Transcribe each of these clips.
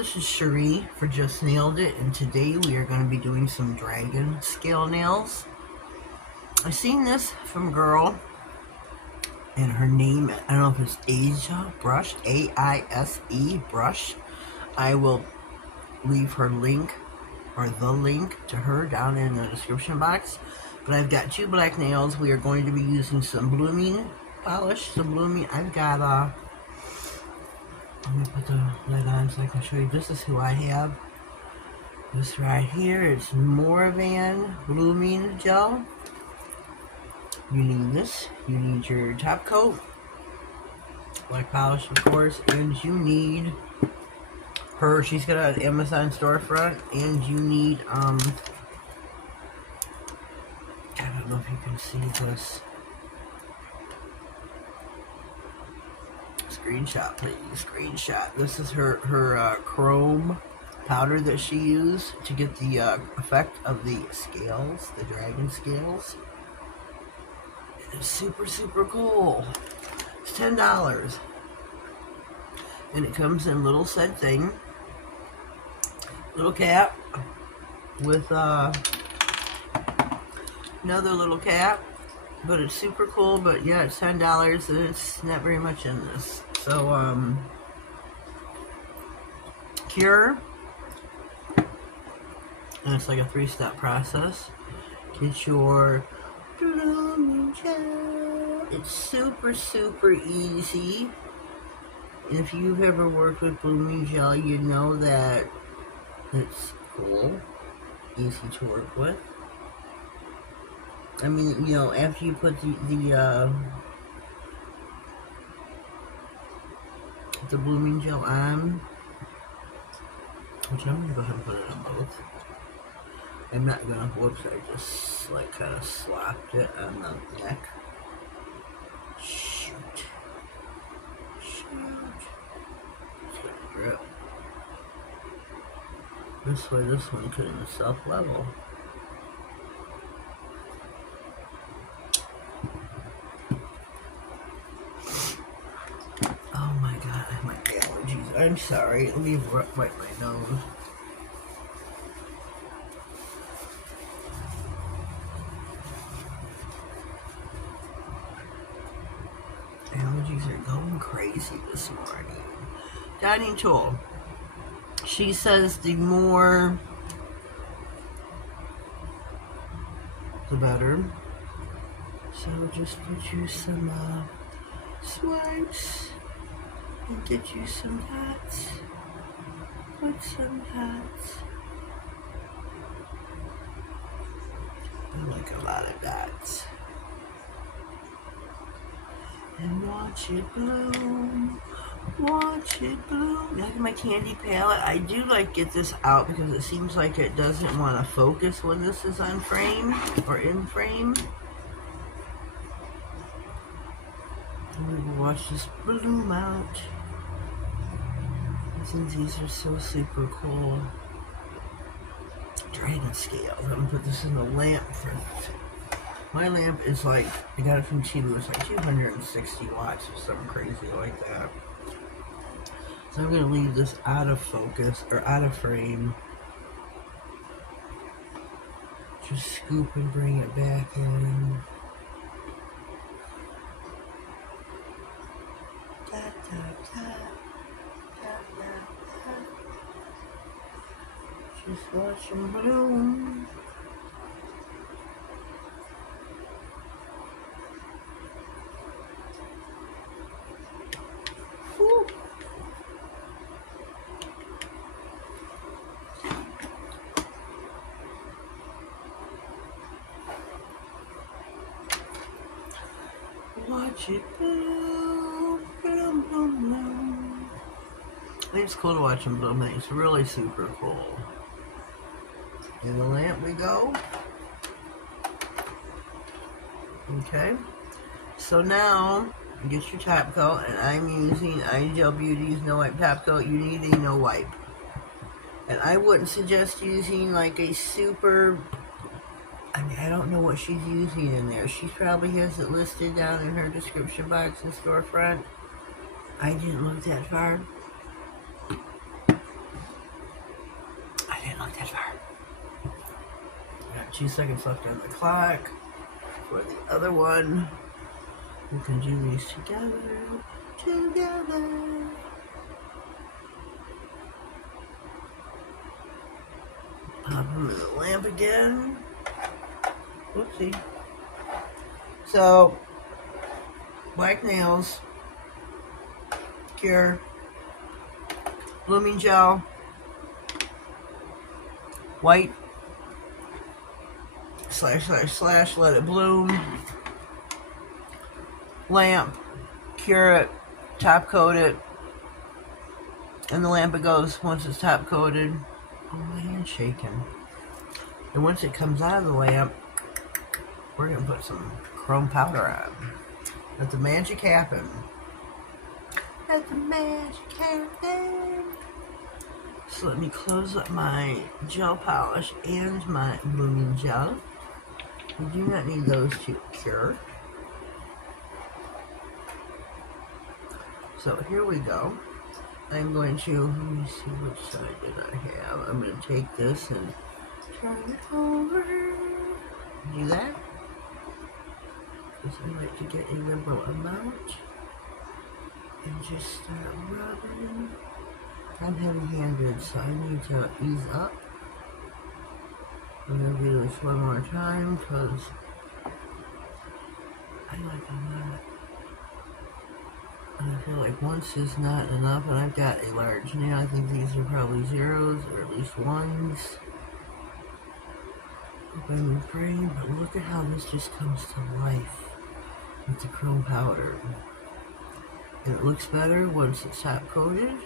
this is Cherie for Just Nailed It, and today we are going to be doing some dragon scale nails. I seen this from a girl, and her name, I don't know if it's AiseBrush, A-I-S-E Brush. I will leave her link, or the link to her down in the description box. But I've got two black nails. We are going to be using some blooming polish, I've got, let me put the lid on so I can show you. This is who I have. This right here, it's Moravan Blooming Gel. You need this. You need your top coat, black polish of course, and you need her, she's got an Amazon storefront, and you need, I don't know if you can see this. Screenshot, please. Screenshot. This is her chrome powder that she used to get the effect of the scales, the dragon scales. It's super, super cool. It's $10. And it comes in little said thing. Little cap with another little cap. But it's super cool, but yeah, it's $10 and it's not very much in this. So, cure, and it's like a 3-step process. Get your blooming gel. It's super, super easy. And if you've ever worked with blooming gel, you know that it's cool, easy to work with. I mean, you know, after you put the blooming gel on, which I'm gonna go ahead and put it on both. I'm not gonna, whoops, I just like kind of slapped it on the neck. Shoot. It's gonna drip. This way, this one couldn't self-level. I'm sorry, let me wipe my nose. Allergies are going crazy this morning. Dining tool. She says the more, the better. So just put you some swipes. And get you some dots. Put some dots. I like a lot of dots. And watch it bloom. Watch it bloom. Like my candy palette. I do like get this out because it seems like it doesn't want to focus when this is on frame or in frame. And we will watch this bloom out. Since these are so super cool. Dragon scale. I'm gonna put this in the lamp for. My lamp is like, I got it from Chibu. It's like 260 watts or something crazy like that. So I'm gonna leave this out of focus or out of frame. Just scoop and bring it back in. Da, da, da. Just watch them bloom. Woo. Watch it bloom, bloom, bloom, bloom. I think it's cool to watch them bloom. It's really super cool. In the lamp we go. Okay. So now, get your top coat, and I'm using Ideal Beauty's No Wipe Top Coat. You need a no wipe. And I wouldn't suggest using like a super, I mean, I don't know what she's using in there. She probably has it listed down in her description box and storefront. I didn't look that far. 2 seconds left on the clock. For the other one, we can do these together. Pop them in the lamp again. Whoopsie. So, black nails, cure, blooming gel, white, / let it bloom, lamp, cure it, top coat it, and the lamp it goes once it's top coated. Oh, my hand's shaking. And once it comes out of the lamp, we're going to put some chrome powder on. Let the magic happen. Let the magic happen. So let me close up my gel polish and my blooming gel. We do not need those to cure. So here we go. I'm going to, let me see which side did I have. I'm going to take this and turn it over. Do that. Because I like to get a liberal amount. And just start rubbing. I'm heavy-handed, so I need to ease up. I'm going to do this one more time because I like a lot. And I feel like once is not enough, and I've got a large nail. I think these are probably zeros, or at least ones. Hope I'm in frame, but look at how this just comes to life with the chrome powder. And it looks better once it's top coated.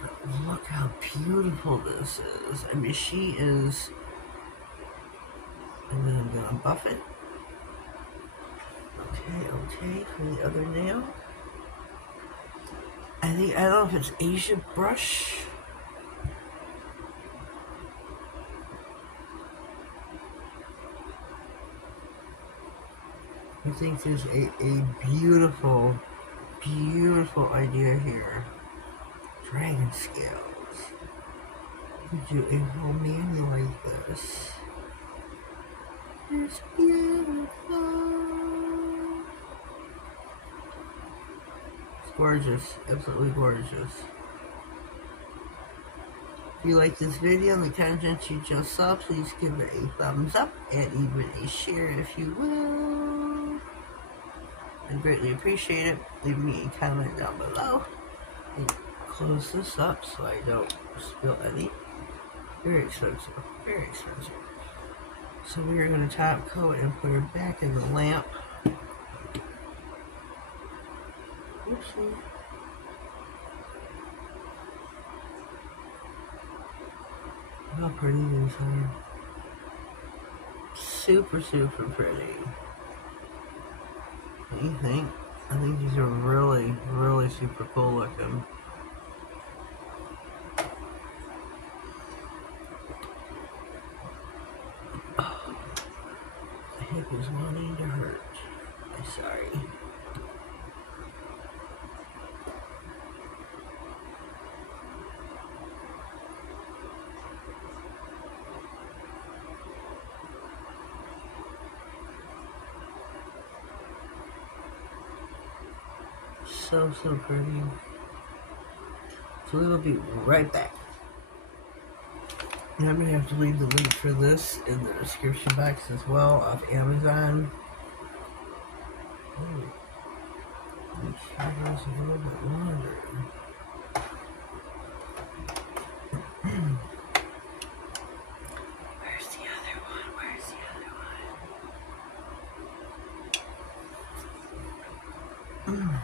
But look how beautiful this is. I mean, she is. And then I'm going to buff it. Okay, for the other nail. I don't know if it's AiseBrush. I think there's a beautiful, beautiful idea here. Dragon scales. You do a whole manual like this. It's beautiful. It's gorgeous. Absolutely gorgeous. If you like this video and the content you just saw, please give it a thumbs up and even a share if you will. I'd greatly appreciate it. Leave me a comment down below. And close this up so I don't spill any. Very expensive. Very expensive. So we are going to top coat and put her back in the lamp. Oopsie. How pretty these are. Super, super pretty. What do you think? I think these are really, really super cool looking. Oh, the hip is wanting to hurt. I'm sorry. So, so pretty. So we will be right back. And I'm going to have to leave the link for this in the description box as well off Amazon. Oh, these shadows a little bit longer. Where's the other one? Where's the other one?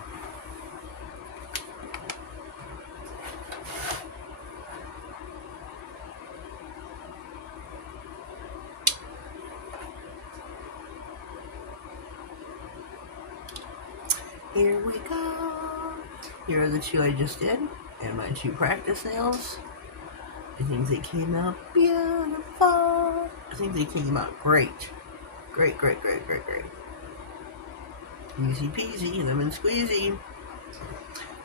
Here we go. Here are the two I just did, and my two practice nails. I think they came out beautiful. I think they came out great. Great, great, great, great, great. Easy peasy, lemon squeezy.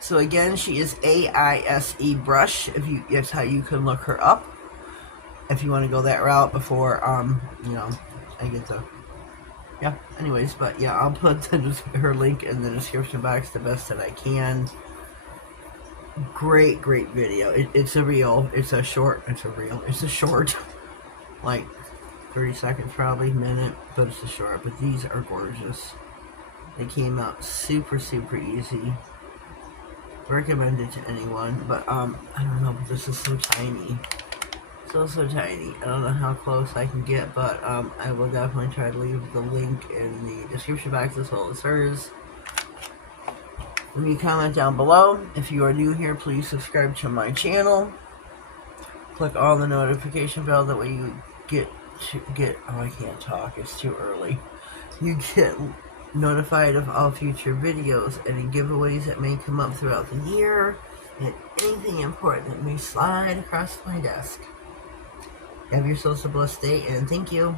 So again, she is AiseBrush. That's how you can look her up. if you want to go that route before, you know, I get the, yeah, anyways, but yeah, I'll put her link in the description box the best that I can. Great video. It's a reel. It's a short. It's a reel. It's a short. Like 30 seconds probably, minute, but it's a short. But these are gorgeous. They came out super easy. Recommend it to anyone, but I don't know, but this is so tiny. So tiny. I don't know how close I can get, but I will definitely try to leave the link in the description box as well as hers. Leave me a comment down below. If you are new here, please subscribe to my channel. Click on the notification bell, that way you get oh, I can't talk, it's too early. You get notified of all future videos, any giveaways that may come up throughout the year, and anything important that may slide across my desk. Have yourselves a blessed day, and thank you.